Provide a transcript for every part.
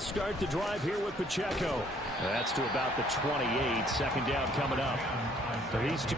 They'll start the drive here with Pacheco. That's to about the 28. Second down coming up. So these two.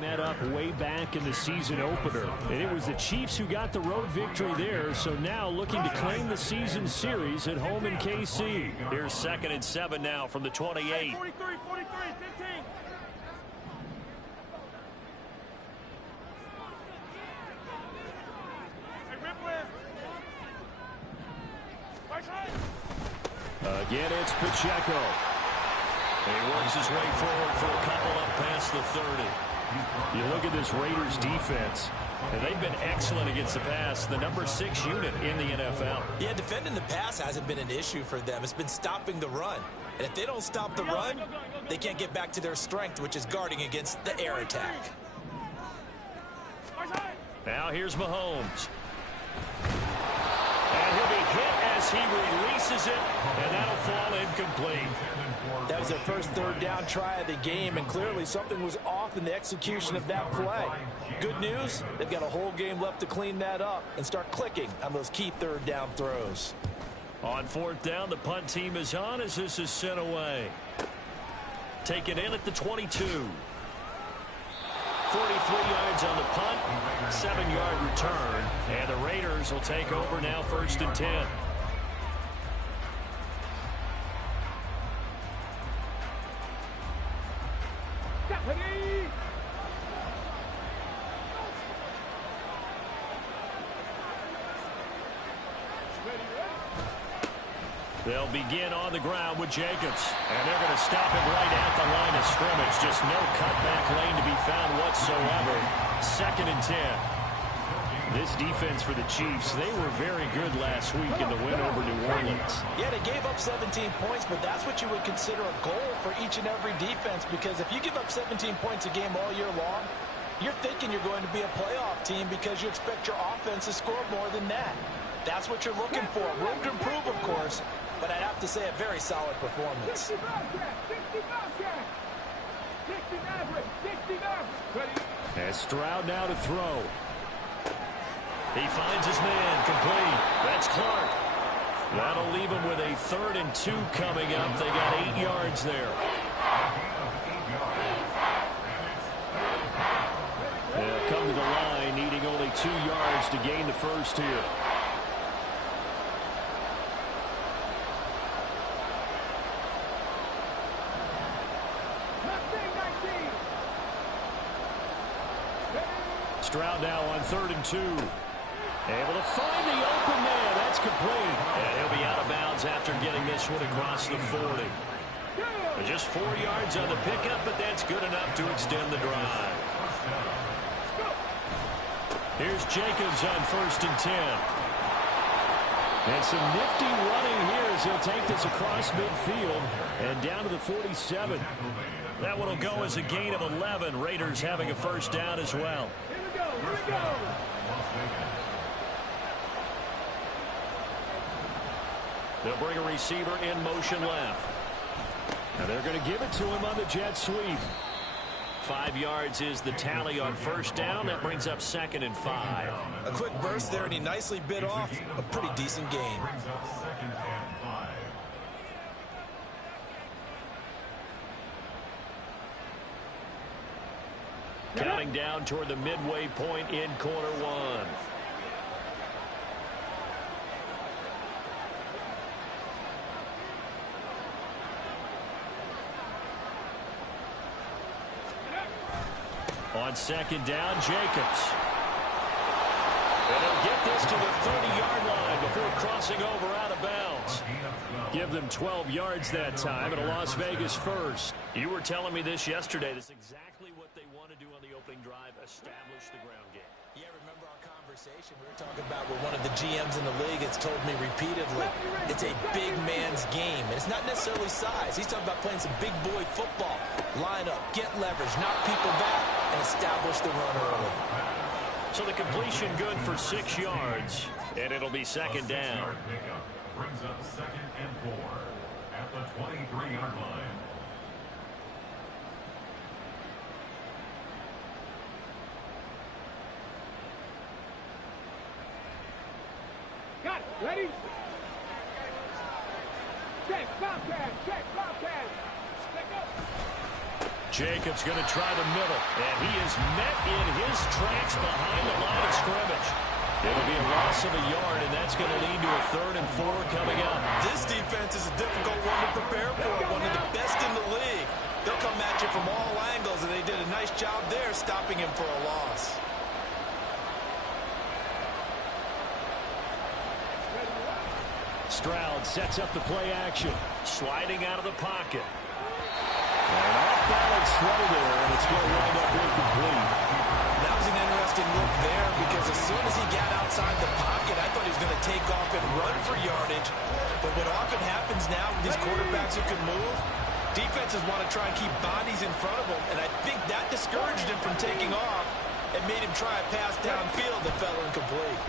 Met up way back in the season opener, and it was the Chiefs who got the road victory there, so now looking to claim the season series at home in KC. Here's 2nd and 7 now from the 28. 43, 15. Again, it's Pacheco. And he works his way forward for a couple up past the 30. You look at this Raiders defense, and they've been excellent against the pass, the number 6 unit in the NFL. Yeah, defending the pass hasn't been an issue for them. It's been stopping the run. And if they don't stop the run, they can't get back to their strength, which is guarding against the air attack. Now here's Mahomes. And he'll be hit as he releases it, and that'll fall incomplete. That was their first 3rd down try of the game, and clearly something was off in the execution of that play. Good news, they've got a whole game left to clean that up and start clicking on those key 3rd down throws. On 4th down, the punt team is on as this is sent away. Take it in at the 22. 43 yards on the punt, 7-yard return, and the Raiders will take over now 1st and 10. They'll begin on the ground with Jacobs. And they're going to stop him right at the line of scrimmage. Just no cutback lane to be found whatsoever. 2nd and 10. This defense for the Chiefs, they were very good last week in the win over New Orleans. Yeah, they gave up 17 points, but that's what you would consider a goal for each and every defense, because if you give up 17 points a game all year long, you're thinking you're going to be a playoff team because you expect your offense to score more than that. That's what you're looking for. Room to improve, of course, but I'd have to say a very solid performance. And Stroud now to throw. He finds his man, complete. That's Clark. That'll leave him with a 3rd and 2 coming up. They got 8 yards there. They'll come to the line, needing only 2 yards to gain the first here. Stroud now on 3rd and 2. Able to find the open man. That's complete. And he'll be out of bounds after getting this one across the 40. Just 4 yards on the pickup, but that's good enough to extend the drive. Here's Jacobs on 1st and 10. And some nifty running here as he'll take this across midfield and down to the 47. That one will go as a gain of 11. Raiders having a 1st down as well. Here we go. They'll bring a receiver in motion left. And they're going to give it to him on the jet sweep. 5 yards is the tally on 1st down. That brings up 2nd and 5. A quick burst there, and he nicely bit off a pretty decent gain. Counting down toward the midway point in quarter 1. On 2nd down, Jacobs. And he'll get this to the 30-yard line before crossing over out of bounds. Give them 12 yards that time and a Las Vegas 1st. You were telling me this yesterday. That's exactly what they want to do on the opening drive, establish the ground game. Yeah, remember our conversation we were talking about where one of the GMs in the league has told me repeatedly it's a big man's game, and it's not necessarily size. He's talking about playing some big boy football. Line up, get leverage, knock people back, and establish the run early. So the completion good for 6 yards, and it'll be second down. Brings up 2nd and 4 at the 23-yard line. Got it. Ready? Check, Bobcat. Check, Bobcat. Check up. Jacobs going to try the middle, and he is met in his tracks behind the line of scrimmage. It'll be a loss of a yard, and that's going to lead to a 3rd and 4 coming up. This defense is a difficult one to prepare for, one of the best in the league. They'll come at you from all angles, and they did a nice job there stopping him for a loss. Stroud sets up the play action, sliding out of the pocket. And off-balance throw there, and it's going to wind up incomplete. That was an interesting look there because as soon as he got outside the pocket, I thought he was going to take off and run for yardage. But what often happens now with these quarterbacks who can move, defenses want to try and keep bodies in front of them, and I think that discouraged him from taking off and made him try a pass downfield that fell incomplete.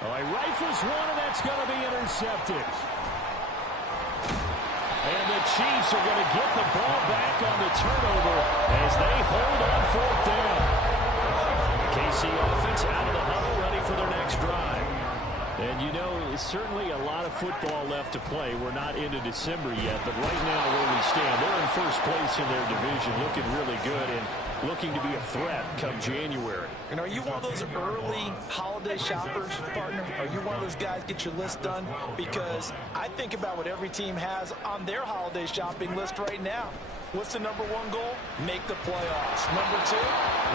Oh, he rifles one, and that's going to be intercepted. And the Chiefs are going to get the ball back on the turnover as they hold on 4th down. KC offense out of the huddle, ready for their next drive. And you know, certainly a lot of football left to play. We're not into December yet, but right now where we stand, they're in first place in their division, looking really good and looking to be a threat come January. And are you one of those early holiday shoppers, partner? Are you one of those guys get your list done? Because I think about what every team has on their holiday shopping list right now. What's the number 1 goal? Make the playoffs. Number 2,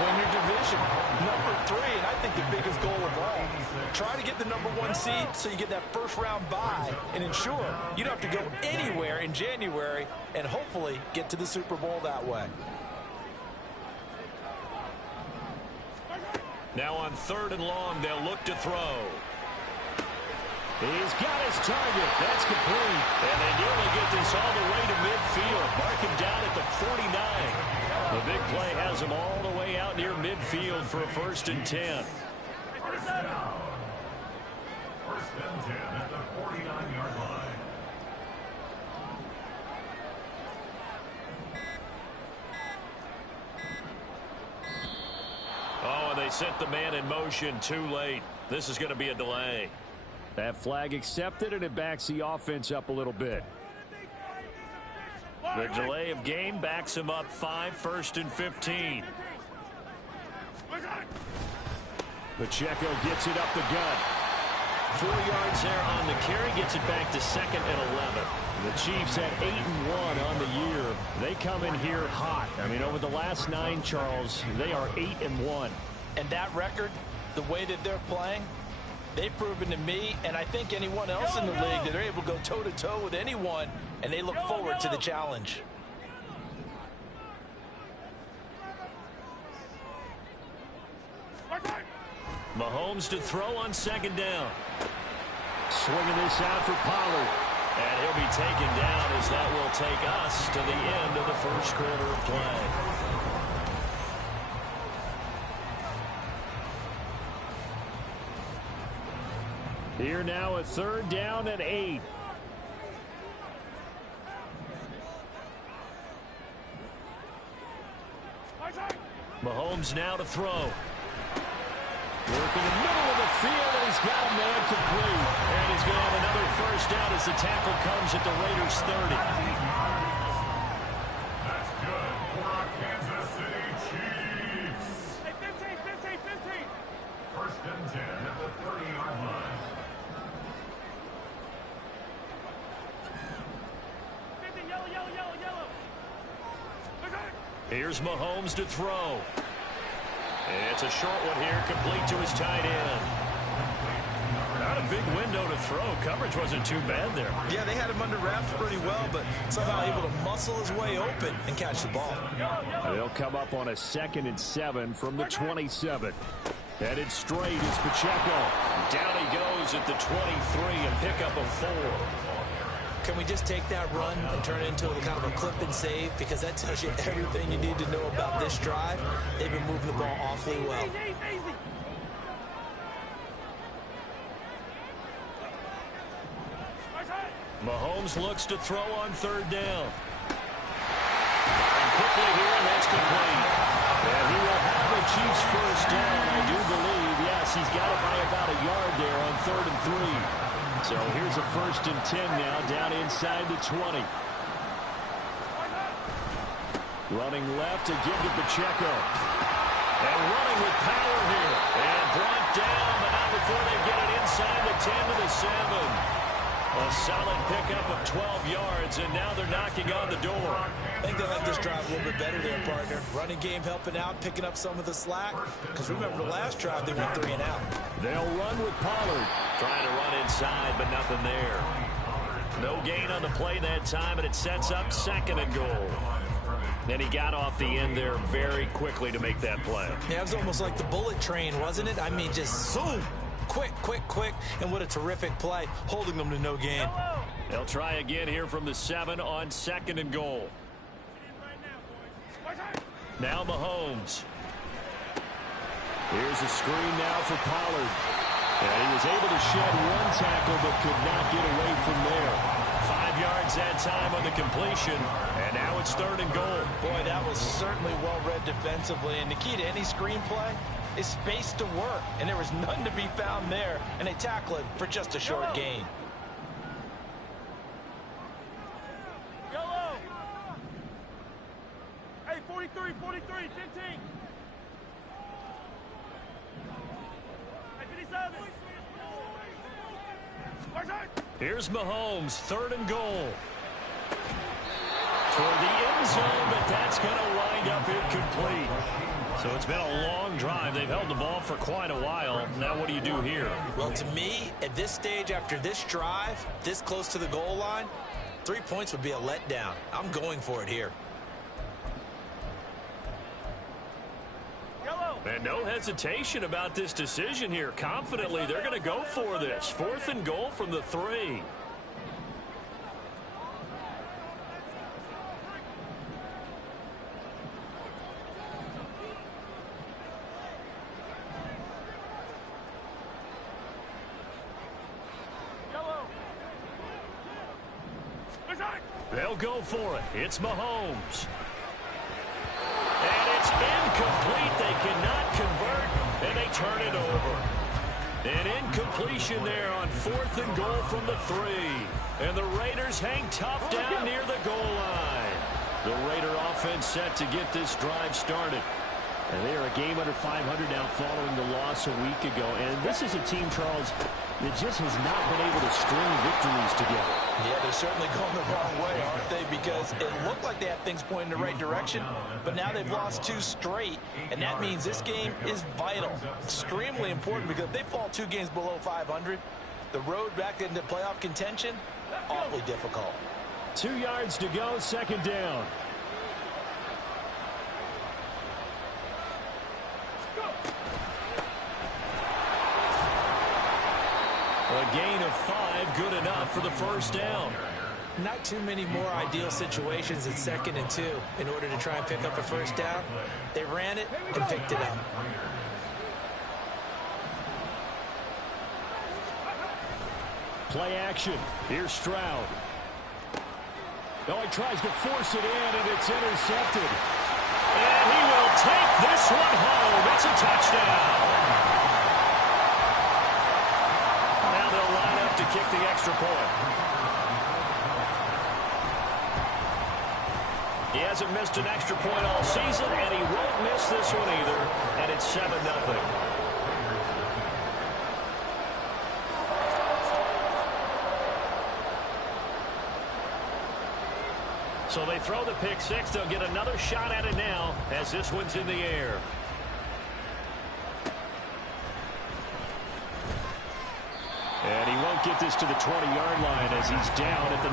win your division. Number 3, and I think the biggest goal of all, try to get the number 1 seed so you get that first-round bye and ensure you don't have to go anywhere in January and hopefully get to the Super Bowl that way. Now on 3rd and long, they'll look to throw. He's got his target. That's complete. And they nearly get this all the way to midfield. Mark him down at the 49. The big play has him all the way out near midfield for a 1st and 10. First and 10 at the 49-yard line. Oh, and they sent the man in motion too late. This is going to be a delay. That flag accepted, and it backs the offense up a little bit. The delay of game backs him up 5, 1st and 15. Pacheco gets it up the gut. 4 yards there on the carry, gets it back to 2nd and 11. The Chiefs at 8-1 on the year. They come in here hot. I mean, over the last 9, Charles, they are 8-1. And that record, the way that they're playing, they've proven to me, and I think anyone else in the league, that they're able to go toe-to-toe with anyone, and they look forward to the challenge. Mahomes to throw on 2nd down. Swinging this out for Pollard. And he'll be taken down as that will take us to the end of the 1st quarter of play. Here now a 3rd down and 8. Mahomes now to throw. Working the middle of the field, and he's got a man complete. And he's going to have another 1st down as the tackle comes at the Raiders' 30. That's good for our Kansas City Chiefs. Hey, 15. 1st and 10 at the 30-yard line. 50, yellow. Here's Mahomes to throw. It's a short one here, complete to his tight end. Not a big window to throw. Coverage wasn't too bad there. Yeah, they had him under wraps pretty well, but somehow able to muscle his way open and catch the ball. They'll come up on a 2nd and 7 from the 27. Headed straight is Pacheco. Down he goes at the 23 and pick up a 4. Can we just take that run and turn it into kind of a clip and save? Because that tells you everything you need to know about this drive. They've been moving the ball awfully well. Mahomes looks to throw on third down. And quickly here, and that's complete. And he will have the Chiefs first down, I do believe. Yes, he's got it by about a yard there on 3rd and 3. So here's a 1st and 10 now, down inside the 20. Running left to give to Pacheco. And running with power here. And brought down, but not before they get it inside the 10 to the 7. A solid pickup of 12 yards, and now they're knocking on the door. I think they like this drive a little bit better there, partner. Running game helping out, picking up some of the slack. Because remember, the last drive, they went 3 and out. They'll run with Pollard. Trying to run inside, but nothing there. No gain on the play that time, and it sets up 2nd and goal. And he got off the end there very quickly to make that play. Yeah, it was almost like the bullet train, wasn't it? I mean, just zoom. Quick, quick, quick, and what a terrific play, holding them to no gain. They'll try again here from the 7 on 2nd and goal. Now Mahomes. Here's a screen now for Pollard. And he was able to shed 1 tackle, but could not get away from there. 5 yards that time on the completion, and now it's 3rd and goal. Boy, that was certainly well-read defensively, and the key to any screenplay is space to work, and there was none to be found there, and they tackle it for just a short gain. Yellow. Hey, 43, 15. Hey, 57. Here's Mahomes, 3rd and goal. Toward the end zone, but that's going to wind up incomplete. So it's been a long drive. They've held the ball for quite a while. Now what do you do here? Well, to me, at this stage, after this drive, this close to the goal line, 3 points would be a letdown. I'm going for it here. And no hesitation about this decision here. Confidently, they're going to go for this. 4th and goal from the 3. They'll go for it. It's Mahomes. And it's incomplete. They cannot convert, and they turn it over. An incompletion there on 4th and goal from the 3. And the Raiders hang tough down near the goal line. The Raider offense set to get this drive started. And they are a game under 500 now following the loss a week ago. And this is a team, Charles, that just has not been able to string victories together. Yeah, they're certainly going the wrong way, aren't they? Because it looked like they had things pointing in the right direction, but now they've lost 2 straight, and that means this game is vital. Extremely important, because if they fall 2 games below 500, the road back into playoff contention, awfully difficult. 2 yards to go, 2nd down. A gain of 5, good enough for the 1st down. Not too many more ideal situations at 2nd and 2 in order to try and pick up a 1st down. They ran it and picked it up. Play action. Here's Stroud. Oh, he tries to force it in, and it's intercepted. And he will take this one home. It's a touchdown. To kick the extra point. He hasn't missed an extra point all season, and he won't miss this one either, and it's 7-0. So they throw the pick 6. They'll get another shot at it now as this one's in the air. And he won't get this to the 20-yard line as he's down at the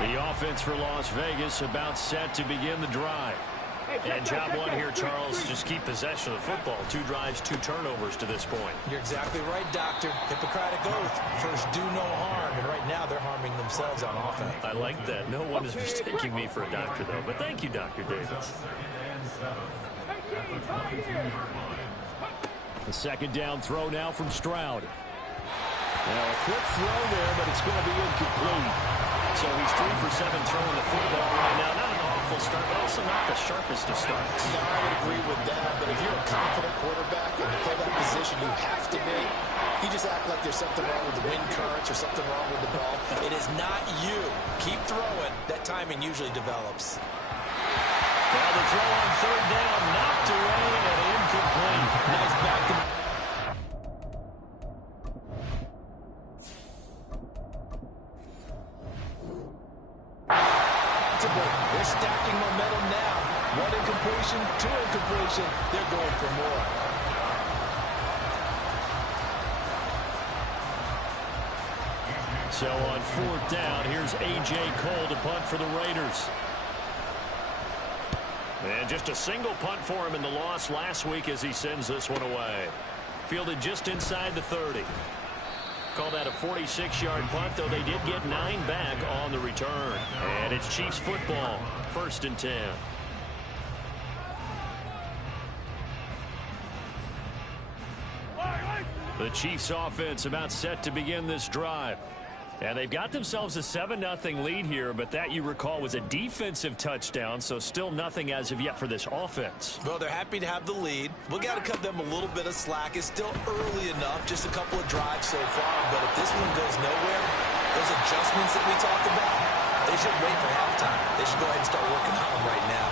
19. The offense for Las Vegas about set to begin the drive. And job one here, Charles, just keep possession of the football. 2 drives, 2 turnovers to this point. You're exactly right, Doctor. Hippocratic oath. First, do no harm. And right now, they're harming themselves on offense. I like that. No one is mistaking me for a doctor, though. But thank you, Dr. Davis. The second down throw now from Stroud. Now, a quick throw there, but it's going to be incomplete. So he's 3 for 7 throwing the football right now. Not an awful start, but also not the sharpest of starts. No, I would agree with that. But if you're a confident quarterback and to play that position, you have to be. You just act like there's something wrong with the wind currents or something wrong with the ball. It is not you. Keep throwing. That timing usually develops. Well, the throw on third down, knocked away and incomplete. Nice back to... They're stacking momentum now. 1 incompletion, 2 incompletion. They're going for more. So on 4th down, here's A.J. Cole to punt for the Raiders. And just a single punt for him in the loss last week as he sends this one away. Fielded just inside the 30. Call that a 46-yard punt, though they did get 9 back on the return. And it's Chiefs football, 1st and 10. The Chiefs offense about set to begin this drive. And they've got themselves a 7-0 lead here, but that, you recall, was a defensive touchdown, so still nothing as of yet for this offense. Well, they're happy to have the lead. We got to cut them a little bit of slack. It's still early enough, just a couple of drives so far, but if this one goes nowhere, those adjustments that we talked about, they should wait for halftime. They should go ahead and start working on them right now.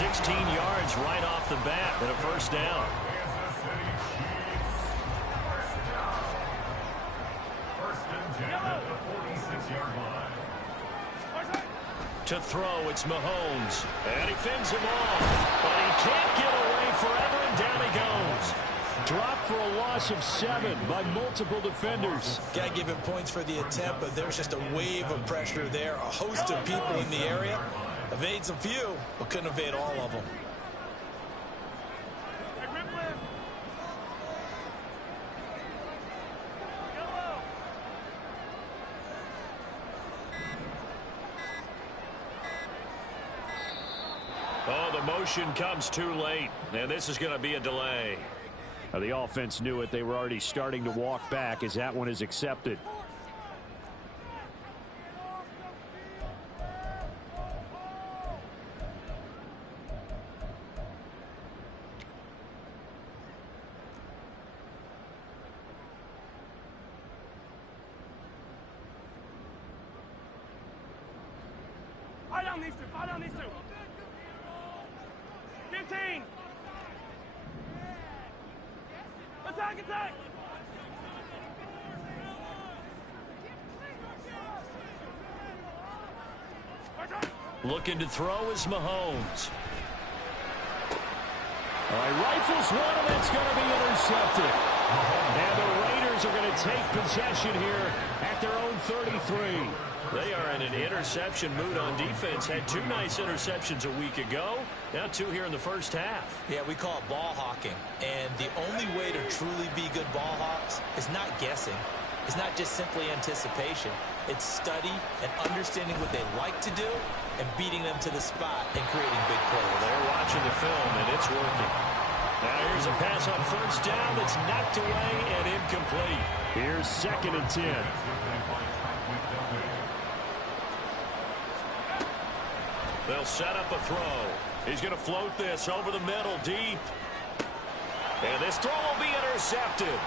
16 yards right off the bat and a 1st down. To throw, it's Mahomes. And he fends him off. But he can't get away forever, and down he goes. Dropped for a loss of 7 by multiple defenders. Got to give him points for the attempt, but there's just a wave of pressure there. A host of people in the area. Evades a few, but couldn't evade all of them. Oh, the motion comes too late, and this is going to be a delay. The offense knew it. They were already starting to walk back as that one is accepted. Fight on these two. Fight on these two. 15. Attack, attack. Looking to throw is Mahomes. All right, rifles one, and it's going to be intercepted. And the Raiders are going to take possession here at their own 33. They are in an interception mood on defense. Had 2 nice interceptions a week ago. Now 2 here in the first half. Yeah, we call it ball hawking. And the only way to truly be good ball hawks is not guessing. It's not just simply anticipation. It's study and understanding what they like to do and beating them to the spot and creating big plays. They're watching the film, and it's working. Now here's a pass on 1st down that's knocked away and incomplete. Here's 2nd and 10. They'll set up a throw. He's going to float this over the middle deep. And this throw will be intercepted.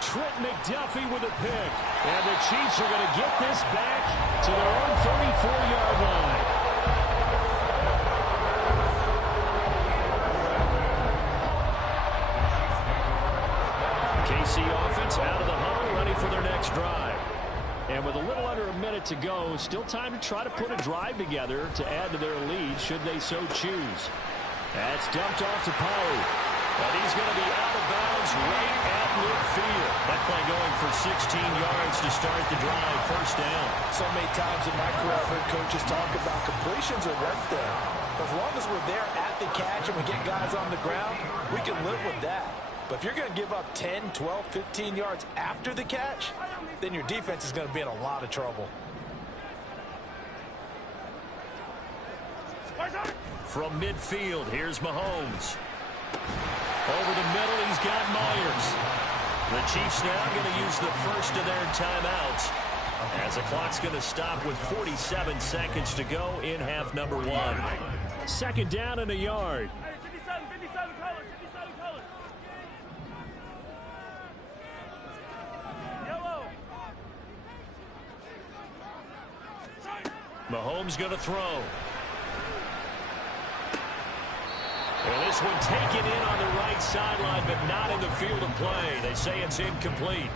Trent McDuffie with a pick. And the Chiefs are going to get this back to their own 34-yard line. KC offense out of the huddle, ready for their next drive. And with a little under a minute to go, still time to try to put a drive together to add to their lead should they so choose. That's dumped off to Pollard. And he's going to be out of bounds right at midfield. That play going for 16 yards to start the drive. First down. So many times in my career, I've heard coaches talk about completions are right there. As long as we're there at the catch and we get guys on the ground, we can live with that. But if you're going to give up 10, 12, 15 yards after the catch, then your defense is going to be in a lot of trouble. From midfield, here's Mahomes. Over the middle, he's got Myers. The Chiefs now going to use the first of their timeouts, as the clock's going to stop with 47 seconds to go in half number 1. Second down and a yard. 57 colors. Yellow. Mahomes going to throw. And this one taken in on the right sideline, but not in the field of play. They say it's incomplete.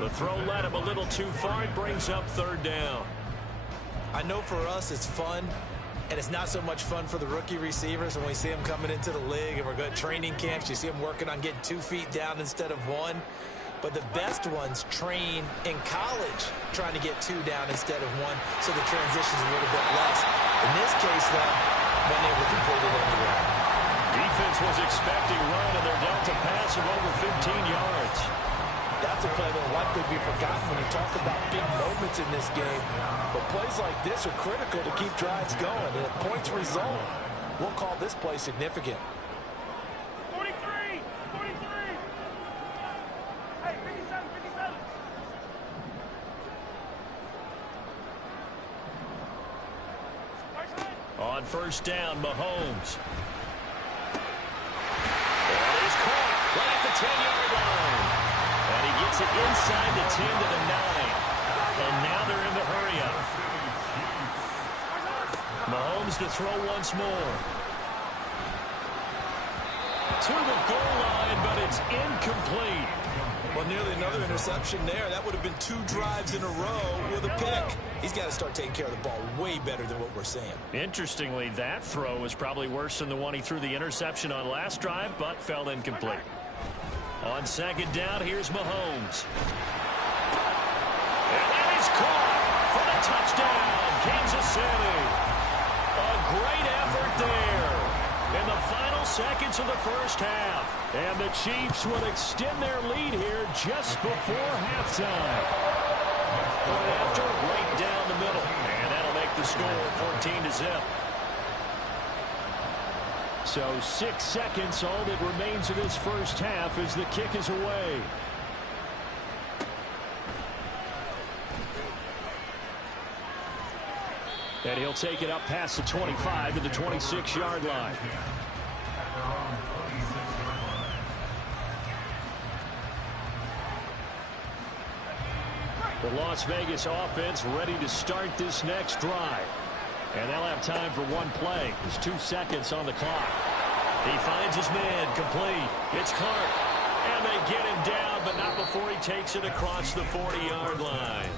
The throw led him a little too far. It brings up third down. I know for us it's fun, and it's not so much fun for the rookie receivers when we see them coming into the league and we're going to training camps. You see them working on getting 2 feet down instead of 1. But the best ones train in college trying to get 2 down instead of 1, so the transition's a little bit less. In this case, though, been able to complete it anyway. Defense was expecting run, and they're down to pass of over 15 yards. That's a play that will likely be forgotten when you talk about big moments in this game. But plays like this are critical to keep drives going. And if points result, we'll call this play significant. 43. Hey, 57. On first down, Mahomes. And he's caught right at the 10-yard line. And he gets it inside the 10 to the 9. And now they're in the hurry-up. Mahomes to throw once more. To the goal line, but it's incomplete. Well, nearly another interception there. That would have been 2 drives in a row with a pick. He's got to start taking care of the ball way better than what we're seeing. Interestingly, that throw was probably worse than the one he threw the interception on last drive, but fell incomplete. On second down, here's Mahomes. And that is caught for the touchdown, Kansas City. A great effort there in the final seconds of the first half. And the Chiefs will extend their lead here just before halftime. Point after, right down the middle. And that'll make the score 14-0. So 6 seconds, all that remains of this first half as the kick is away. And he'll take it up past the 25 to the 26-yard line. The Las Vegas offense ready to start this next drive. And they'll have time for one play. There's 2 seconds on the clock. He finds his man, complete. It's Clark. And they get him down, but not before he takes it across the 40-yard line.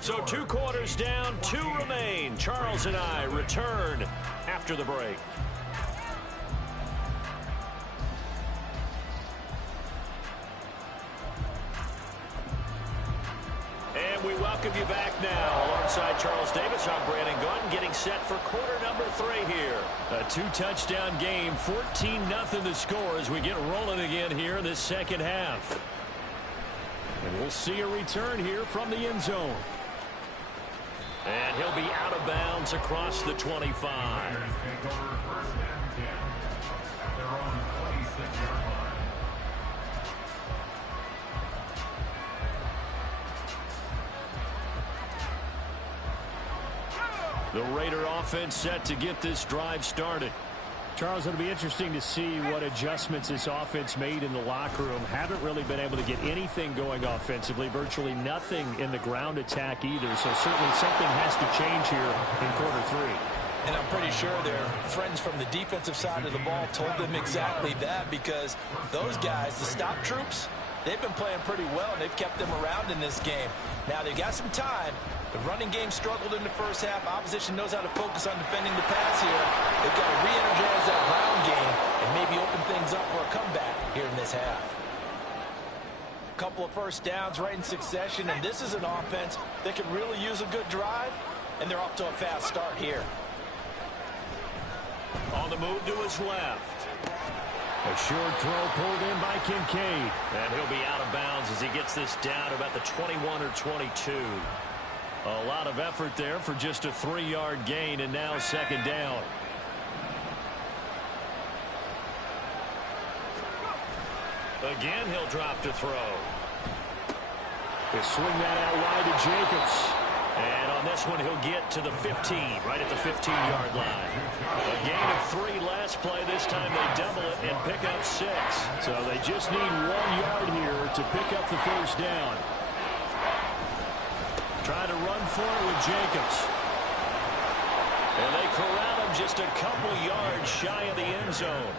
So 2 quarters down, 2 remain. Charles and I return after the break. And we welcome you back now. Alongside Charles Davis, I'm Brandon Gunn, getting set for quarter number 3 here. A 2-touchdown game, 14-0 the score as we get rolling again here in this second half. And we'll see a return here from the end zone. And he'll be out of bounds across the 25. The Raider offense set to get this drive started. Charles, it'll be interesting to see what adjustments this offense made in the locker room. Haven't really been able to get anything going offensively, virtually nothing in the ground attack either. So certainly something has to change here in quarter 3. And I'm pretty sure their friends from the defensive side of the ball told them exactly that, because those guys, the stop troops, they've been playing pretty well, and they've kept them around in this game. Now, they've got some time. The running game struggled in the first half. Opposition knows how to focus on defending the pass here. They've got to re-energize that ground game and maybe open things up for a couple first downs right in succession, and this is an offense that could really use a good drive, and they're off to a fast start here. On the move to his left. A short throw pulled in by Kincaid. And he'll be out of bounds as he gets this down to about the 21 or 22. A lot of effort there for just a 3-yard gain, and now second down. Again, he'll drop to throw. He'll swing that out wide to Jacobs. And on this one, he'll get to the 15, right at the 15-yard line. A gain of 3 last play. This time they double it and pick up 6. So they just need 1 yard here to pick up the first down. Trying to run for it with Jacobs. And they corral him just a couple yards shy of the end zone.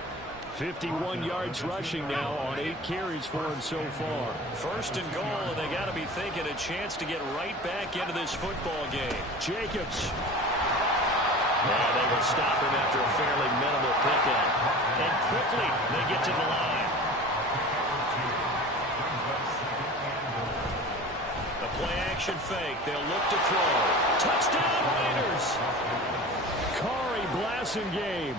51 yards rushing now on 8 carries for him so far. First and goal, and they got to be thinking a chance to get right back into this football game. Jacobs. Yeah, they will stop him after a fairly minimal pickup. And quickly, they get to the line. A play-action fake. They'll look to throw. Touchdown, Raiders! Corey Blasingame.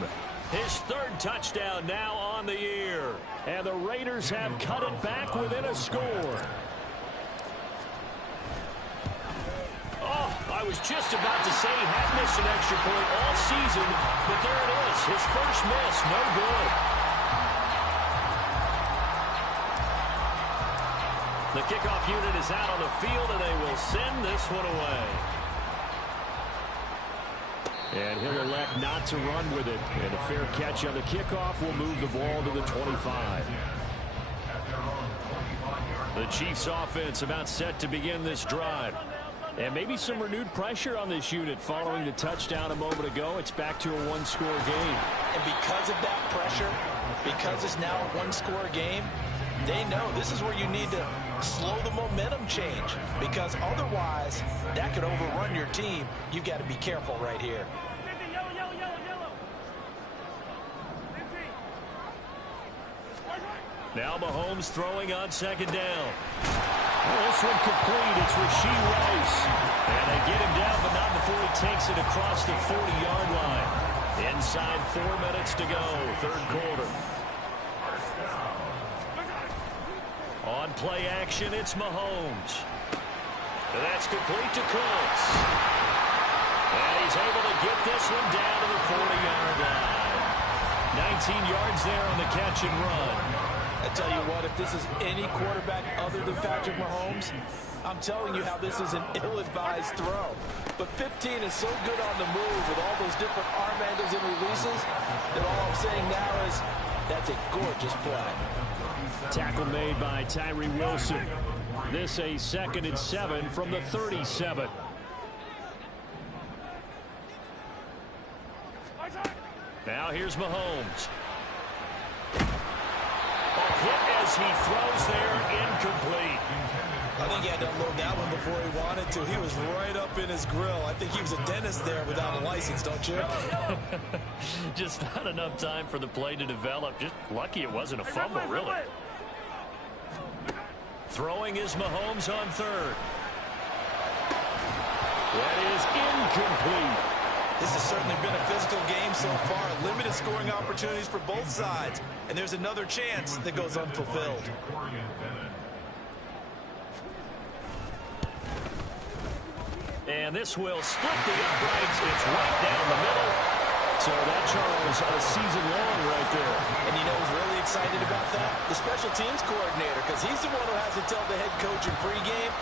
His 3rd touchdown now on the year. And the Raiders have cut it back within a score. Oh, I was just about to say he had missed an extra point all season, but there it is. His first miss, no good. The kickoff unit is out on the field, and they will send this one away. And he'll elect not to run with it. And a fair catch on the kickoff will move the ball to the 25. The Chiefs offense about set to begin this drive. And maybe some renewed pressure on this unit following the touchdown a moment ago. It's back to a 1-score game. And because of that pressure, because it's now a 1-score game, they know this is where you need to slow the momentum change, because otherwise that could overrun your team. You've got to be careful right here. Now Mahomes throwing on second down. Well, this one complete. It's Rashee Rice. And they get him down, but not before he takes it across the 40-yard line. Inside 4 minutes to go, 3rd quarter. On play action, it's Mahomes. And that's complete to Cooks. And he's able to get this one down to the 40-yard line. 19 yards there on the catch and run. I tell you what, if this is any quarterback other than Patrick Mahomes, I'm telling you how this is an ill-advised throw. But 15 is so good on the move with all those different arm angles and releases that all I'm saying now is that's a gorgeous play. Tackle made by Tyree Wilson. This a 2nd and 7 from the 37. Now here's Mahomes. Hit as he throws there, incomplete. I think he had to unload that one before he wanted to. He was right up in his grill. I think he was a dentist there without a license, don't you? Just not enough time for the play to develop. Just lucky it wasn't a fumble, really. Throwing is Mahomes on 3rd. That is incomplete. This has certainly been a physical game so far. Limited scoring opportunities for both sides. And there's another chance that goes unfulfilled. And this will split the uprights. It's right down the middle. So that, Charles, a season long right there. And you know who's really excited about that? The special teams coordinator, because he's the one who has to tell the head coach in pregame,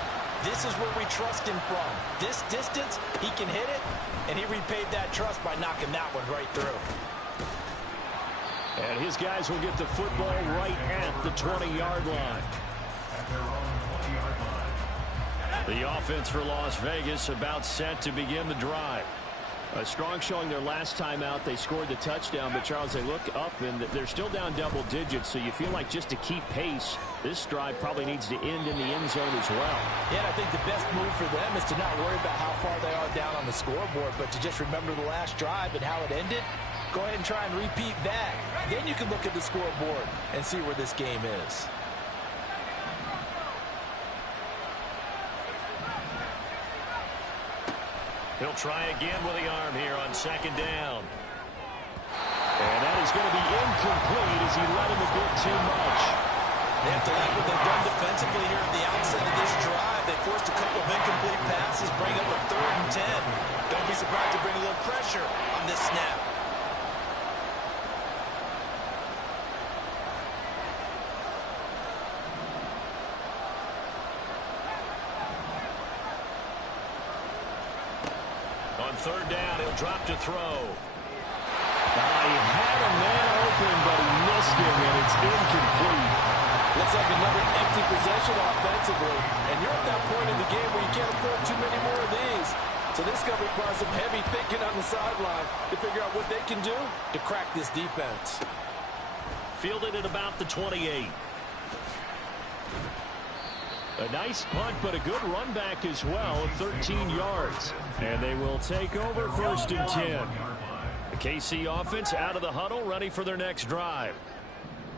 this is where we trust him from. This distance, he can hit it, and he repaid that trust by knocking that one right through. And his guys will get the football right at the 20-yard line. The offense for Las Vegas about set to begin the drive. A strong showing their last time out. They scored the touchdown, but Charles, they look up and they're still down double digits, so you feel like just to keep pace, this drive probably needs to end in the end zone as well. Yeah, I think the best move for them is to not worry about how far they are down on the scoreboard, but to just remember the last drive and how it ended. Go ahead and try and repeat that. Then you can look at the scoreboard and see where this game is. He'll try again with the arm here on second down. And that is going to be incomplete as he let him a bit too much. They have to like what they've done defensively here at the outset of this drive. They forced a couple of incomplete passes, bring up a 3rd and 10. Don't be surprised to bring a little pressure on this snap. On 3rd down, he'll drop to throw. He had a man open, but he missed him, and it's incomplete. Looks like another empty possession offensively. And you're at that point in the game where you can't afford too many more of these. So this is going to require some heavy thinking on the sideline to figure out what they can do to crack this defense. Fielded at about the 28. A nice punt, but a good run back as well of 13 yards. And they will take over 1st and 10. The KC offense out of the huddle, ready for their next drive.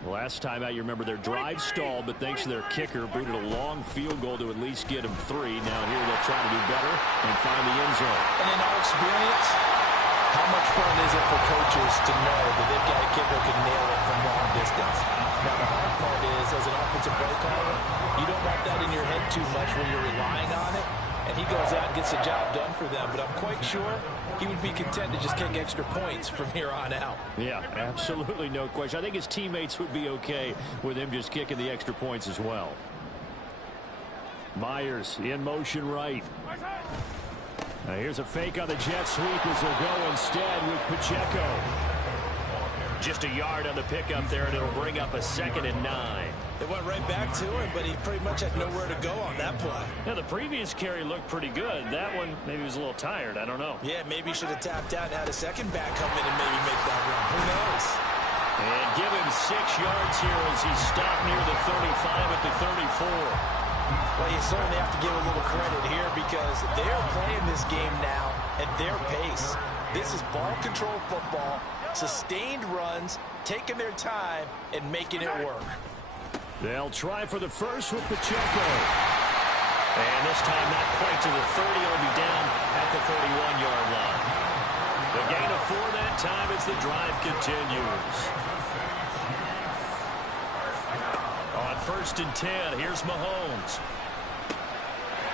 Last time out, you remember their drive stalled, but thanks to their kicker, booted a long field goal to at least get them 3. Now here they'll try to do better and find the end zone. And in our experience, how much fun is it for coaches to know that they've got a kicker who can nail it from long distance? Now, the hard part is, as an offensive play caller, you don't want that in your head too much when you're relying on it. And he goes out and gets the job done for them. But I'm quite sure he would be content to just kick extra points from here on out. Yeah, absolutely no question. I think his teammates would be okay with him just kicking the extra points as well. Myers in motion right. Now here's a fake on the jet sweep as they'll go instead with Pacheco. Just a yard on the pickup there, and it'll bring up a 2nd and 9. They went right back to him, but he pretty much had nowhere to go on that play. Now, the previous carry looked pretty good. That one, maybe he was a little tired. I don't know. Yeah, maybe he should have tapped out and had a second back come in and maybe make that run. Who knows? And give him 6 yards here as he stopped near the 35 at the 34. Well, you certainly have to give a little credit here because they're playing this game now at their pace. This is ball control football, sustained runs, taking their time, and making it work. They'll try for the first with Pacheco. And this time not quite to the 30. It'll be down at the 31-yard line. The gain of 4 that time as the drive continues. On 1st and 10, here's Mahomes.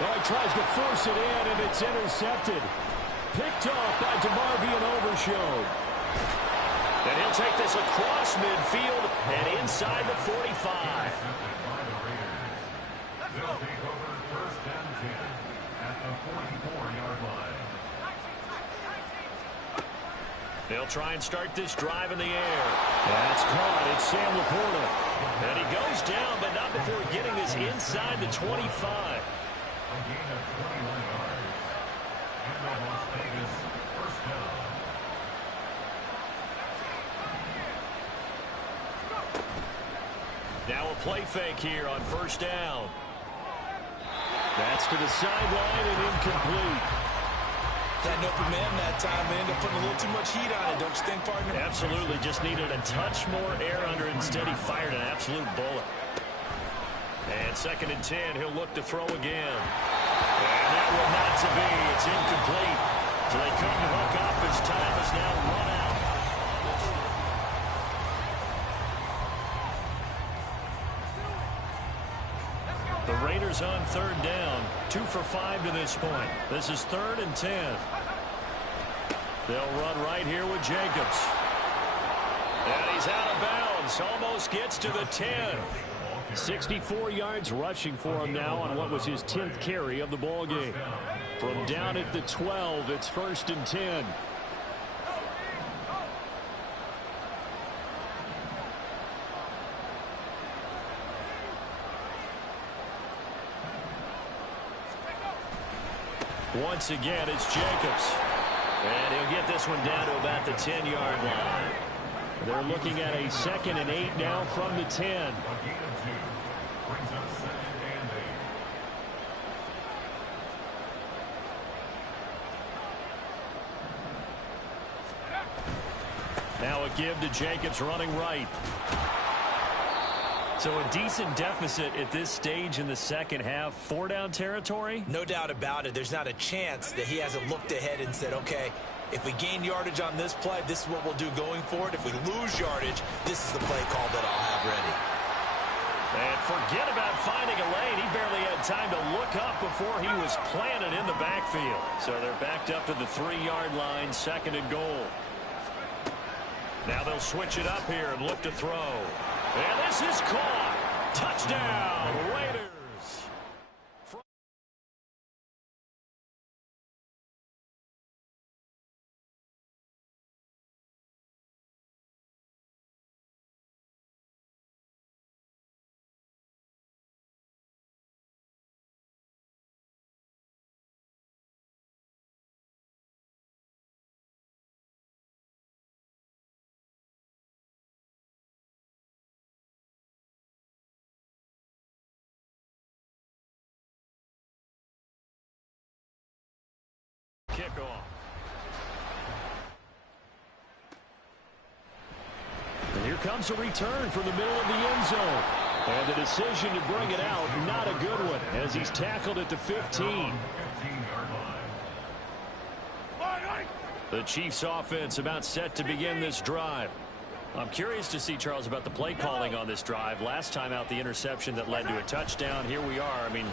Well, he tries to force it in, and it's intercepted. Picked off by DeMarvion Overshown. And he'll take this across midfield and inside the 45. They'll take over 1st and 10 at the 44-yard line. They'll try and start this drive in the air. That's caught. It's Sam Laporta. And he goes down, but not before getting this inside the 25. A gain of 21 yards. And the Las Vegas 1st down. Now a play fake here on 1st down. That's to the sideline and incomplete. Had an open man that time. They ended up putting a little too much heat on it, don't you think, partner? Absolutely. Just needed a touch more air under it. Instead, he fired an absolute bullet. And 2nd and 10, he'll look to throw again. And that will not to be. It's incomplete. So they couldn't hook up. His time is now run out. The Raiders on 3rd down. 2 for 5 to this point. This is 3rd and 10. They'll run right here with Jacobs. And he's out of bounds. Almost gets to the 10. 64 yards rushing for him now on what was his 10th carry of the ball game. From down at the 12, it's 1st and 10. Once again, it's Jacobs. And he'll get this one down to about the 10-yard line. They're looking at a 2nd and 8 now from the 10. A gain of 2 brings up 2nd and 8. Now a give to Jacobs running right. So a decent deficit at this stage in the second half. 4-down territory? No doubt about it. There's not a chance that he hasn't looked ahead and said, okay, if we gain yardage on this play, this is what we'll do going forward. If we lose yardage, this is the play call that I'll have ready. And forget about finding a lane. He barely had time to look up before he was planted in the backfield. So they're backed up to the 3-yard line, 2nd and goal. Now they'll switch it up here and look to throw. And this is caught. Touchdown, Raiders. Kickoff. And here comes a return from the middle of the end zone. And the decision to bring it out, not a good one, as he's tackled at the 15. The Chiefs offense about set to begin this drive. I'm curious to see, Charles, about the play calling on this drive. Last time out, the interception that led to a touchdown. Here we are. I mean,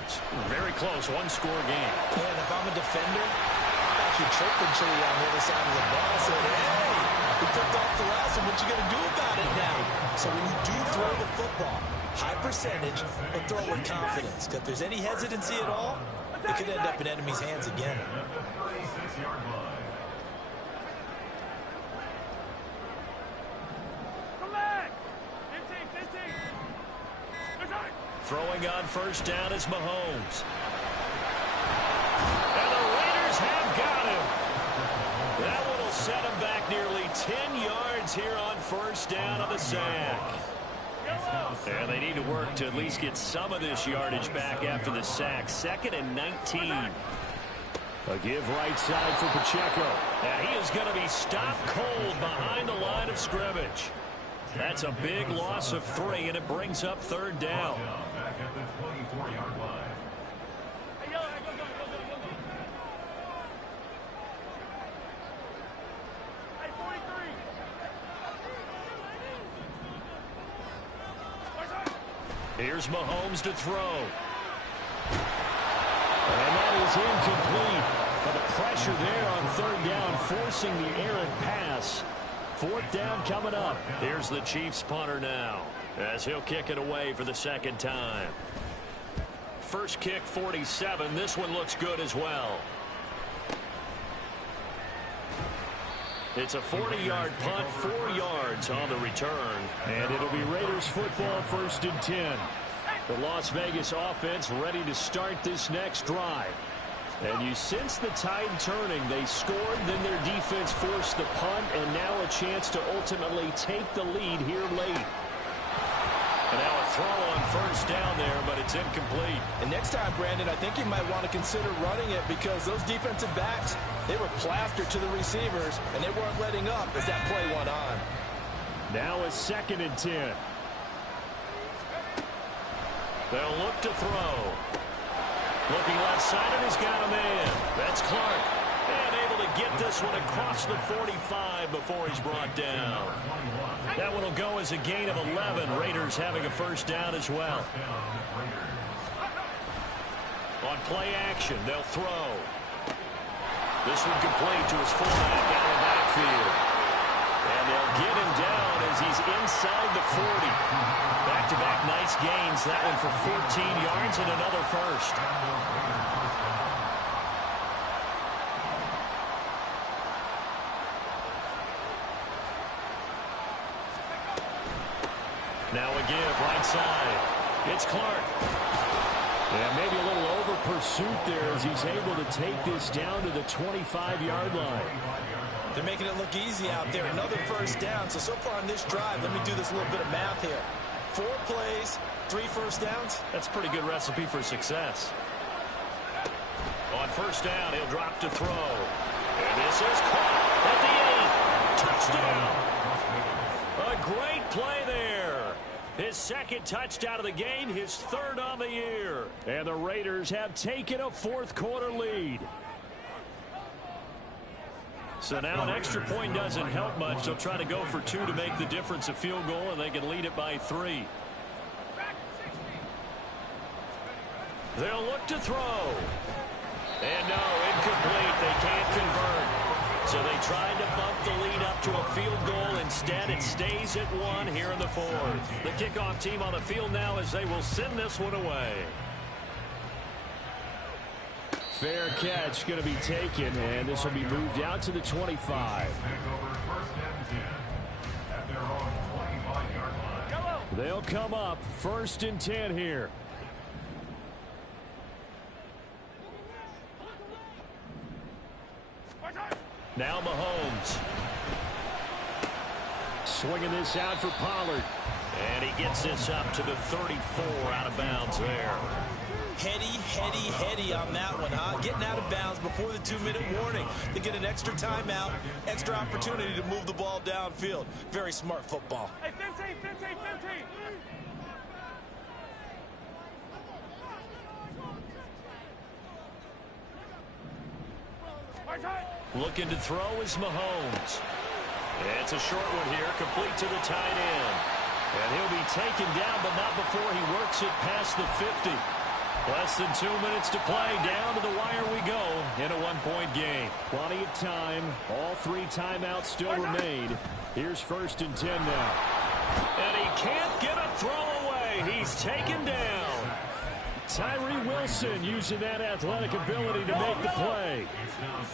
very close, one-score game. Yeah, and if I'm a defender, I'm actually chirping Chili on the other side of the ball. I said, hey, we picked off the last one. What you going to do about it now? So when you do throw the football, high percentage, but throw with confidence. Because if there's any hesitancy at all, it could end up in enemy's hands again. Throwing on first down is Mahomes. And the Raiders have got him. That one will set him back nearly 10 yards here on first down of the sack. And they need to work to at least get some of this yardage back after the sack. 2nd and 19. A give right side for Pacheco. And he is going to be stopped cold behind the line of scrimmage. That's a big loss of 3, and it brings up 3rd down. Back at the 24-yard line. Here's Mahomes to throw. And that is incomplete. But the pressure there on 3rd down, forcing the errant pass. 4th down coming up. Here's the Chiefs punter now, as he'll kick it away for the 2nd time. First kick, 47. This one looks good as well. It's a 40-yard punt, 4 yards on the return. And it'll be Raiders football, 1st and 10. The Las Vegas offense ready to start this next drive. And you sense the tide turning. They scored, then their defense forced the punt, and now a chance to ultimately take the lead here late. And now a throw on first down there, but it's incomplete. And next time, Brandon, I think you might want to consider running it because those defensive backs, they were plastered to the receivers, and they weren't letting up as that play went on. Now a 2nd and 10. They'll look to throw. Looking left side, and he's got a man. That's Clark. And able to get this one across the 45 before he's brought down. That one will go as a gain of 11. Raiders having a first down as well. On play action, they'll throw. This one complete to his fullback out of the backfield. And they'll get him down as he's inside the 40. Back-to-back nice gains. That one for 14 yards and another first. Now a give right side. It's Clark. Yeah, maybe a little over pursuit there as he's able to take this down to the 25-yard line. They're making it look easy out there. Another first down. So far on this drive, let me do this little bit of math here. 4 plays, 3 first downs. That's a pretty good recipe for success. On first down, he'll drop to throw. And this is caught at the 8. Touchdown. A great play there. His second touchdown of the game, his third on the year. And the Raiders have taken a fourth-quarter lead. So now an extra point doesn't help much. They'll try to go for 2 to make the difference a field goal, and they can lead it by 3. They'll look to throw. And no, incomplete. They can't convert. So they tried to bump the lead up to a field goal. Instead, it stays at 1 here in the fourth. The kickoff team on the field now as they will send this one away. Fair catch going to be taken, and this will be moved out to the 25. They'll come up 1st and 10 here. Now Mahomes. Swinging this out for Pollard. And he gets this up to the 34 out of bounds there. Heady on that one, huh? Getting out of bounds before the 2-minute warning. They get an extra timeout, extra opportunity to move the ball downfield. Very smart football. Hey, 15. Looking to throw is Mahomes. It's a short one here, complete to the tight end. And he'll be taken down, but not before he works it past the 50. Less than 2 minutes to play. Down to the wire we go in a 1-point game. Plenty of time. All 3 timeouts still remain. Here's 1st and 10 now. And he can't get a throw away. He's taken down. Tyree Wilson using that athletic ability to make the play.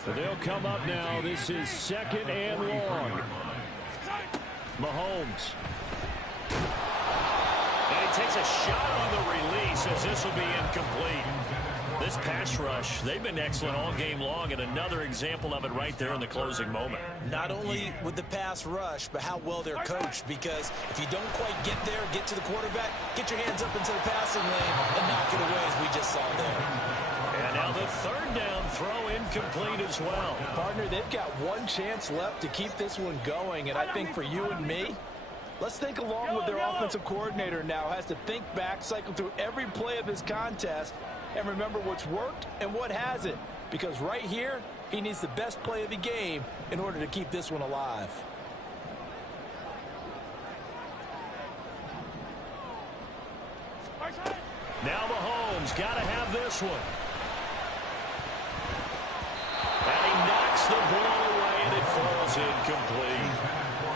But they'll come up now. This is 2nd and long. Mahomes. And he takes a shot on the release as this will be incomplete. This pass rush, they've been excellent all game long, and another example of it right there in the closing moment. Not only with the pass rush, but how well they're coached, because if you don't quite get there, get to the quarterback, get your hands up into the passing lane and knock it away as we just saw there. And now the 3rd down throw incomplete as well. Partner, they've got 1 chance left to keep this one going, and I think for you and me, let's think along with their offensive coordinator now. Has to think back, cycle through every play of this contest, and remember what's worked and what hasn't. Because right here, he needs the best play of the game in order to keep this one alive. Now Mahomes got to have this one. And he knocks the ball away, and it falls incomplete.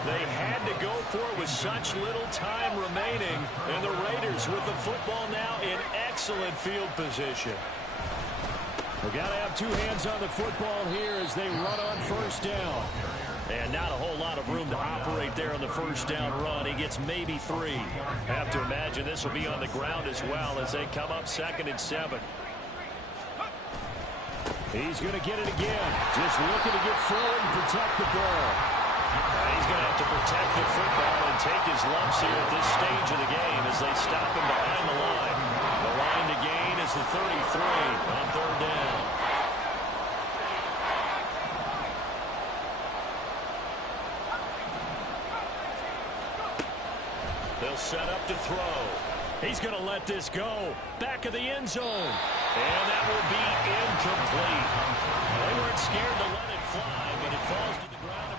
They had to go for it with such little time remaining. And the Raiders with the football now in excellent field position. We've got to have 2 hands on the football here as they run on 1st down. And not a whole lot of room to operate there on the 1st down run. He gets maybe 3. Have to imagine this will be on the ground as well as they come up 2nd and 7. He's going to get it again. Just looking to get forward and protect the ball. He's going to have to protect the football and take his lumps here at this stage of the game as they stop him behind the line. The line to gain is the 33 on 3rd down. They'll set up to throw. He's going to let this go. Back of the end zone. And that will be incomplete. They weren't scared to let it fly, but it falls to the ground.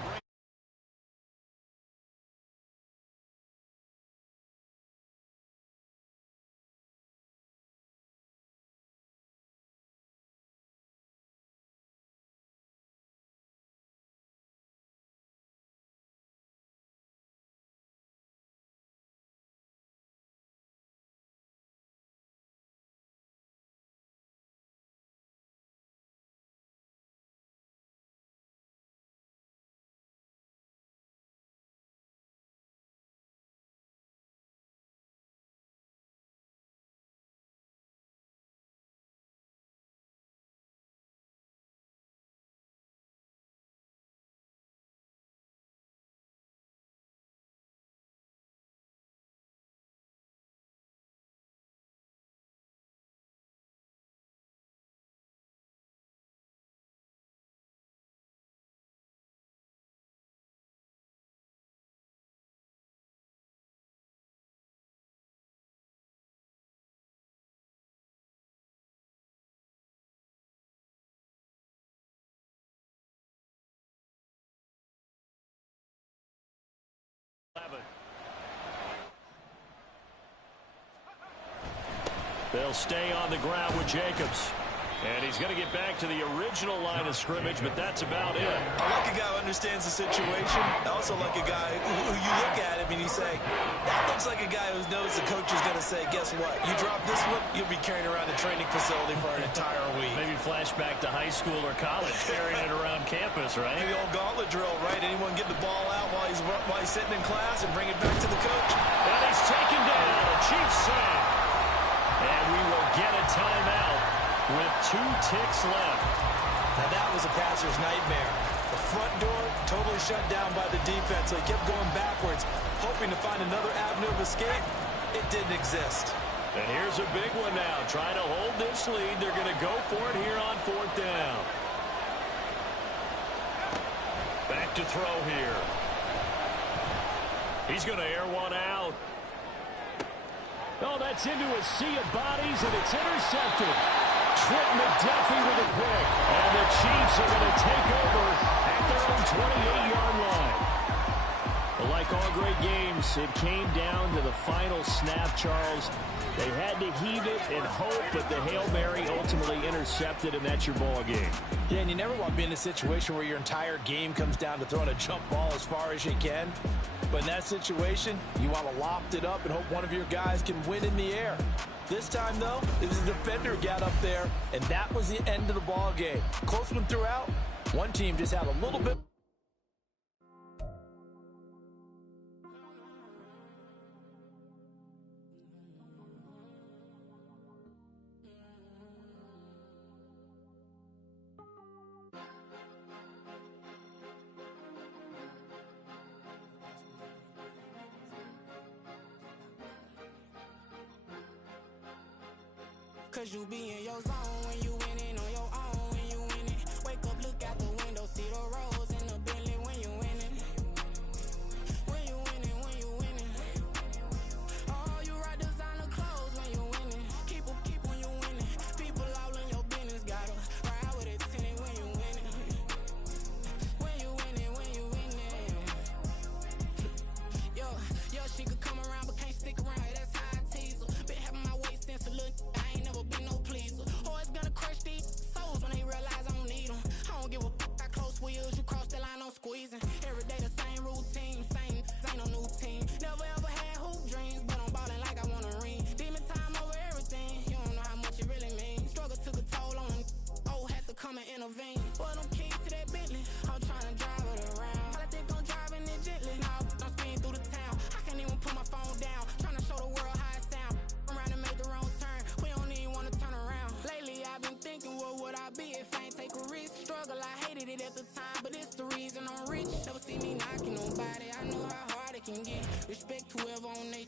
They'll stay on the ground with Jacobs. And he's going to get back to the original line of scrimmage, but that's about it. I like a guy who understands the situation. I also like a guy who you look at him and you say, that looks like a guy who knows the coach is going to say, guess what? You drop this one, you'll be carrying around the training facility for an entire week. Maybe flashback to high school or college, carrying it around campus, right? The old gauntlet drill, right? Anyone get the ball out while he's sitting in class and bring it back to the coach. And he's taken down. A Chiefs sack. And we will get a timeout with 2 ticks left. Now that was a passer's nightmare. The front door totally shut down by the defense, so he kept going backwards, hoping to find another avenue of escape. It didn't exist. And here's a big one now. Trying to hold this lead. They're going to go for it here on 4th down. Back to throw here. He's going to air one out. Oh, that's into a sea of bodies, and it's intercepted. Trent McDuffie with a pick. And the Chiefs are going to take over at their own 28-yard line. Well, like all great games, it came down to the final snap, Charles. They had to heave it and hope, but the Hail Mary ultimately intercepted, and that's your ball game. Yeah, and you never want to be in a situation where your entire game comes down to throwing a jump ball as far as you can. But in that situation, you want to loft it up and hope one of your guys can win in the air. This time, though, it was the defender who got up there, and that was the end of the ball game. Close one throughout. One team just had a little bit. Cause you be in your zone when you winning on your own when you winning. Wake up, look out the window, see the rose in the Bentley when you winning. When you winning, when you winning. Oh, you ride designer clothes when you winning. Keep when you winning. People all in your business, gotta ride with it tinted when you winning. When you winning, when you winning. Yo, she could come around but can't stick around. That's how I tease her. Been having my waist since a little. Be no pleaser. Always gonna crush these souls when they realize I don't need them. I don't give a f*** how close wheels. You cross the line, I'm squeezing. Every day the same routine, ain't no new team. Never ever had hoop dreams, but I'm ballin' like I want a ring. Demon time over everything. You don't know how much it really means. Struggle took a toll on them. Oh, had to come and intervene. Boy, them keys to that Bentley. I'm trying to drive it around. I think I'm driving it gently. Now I'm speeding through the town. I can't even put my phone down. Trying to show the world how it sound. Around and made the wrong turn. We don't even want to turn around. Lately I've been thinking, what would I be if I ain't take a risk? Struggle, I hated it at the time, but it's the reason I'm rich. Never see me knocking nobody. I know how hard it can get. Respect whoever on they.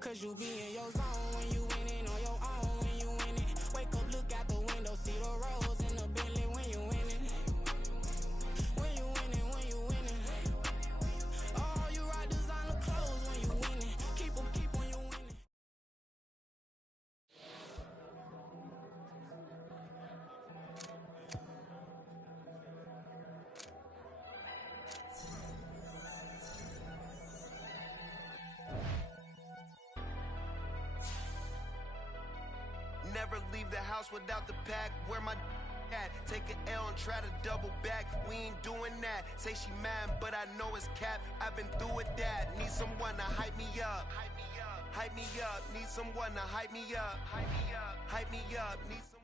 Cause you be in your zone when you winning on your own when you winning. Wake up, look out the window, see the rose in the Bentley when you winning. When you winning, when you winning. Oh, you ride designer clothes when you winning. Keep when you winning. Never leave the house without the pack. Where my at? Take an L and try to double back. We ain't doing that. Say she mad, but I know it's cap. I've been through with that. Need someone to hype me up. Hype me up. Need someone to hype me up. Hype me up. Need some.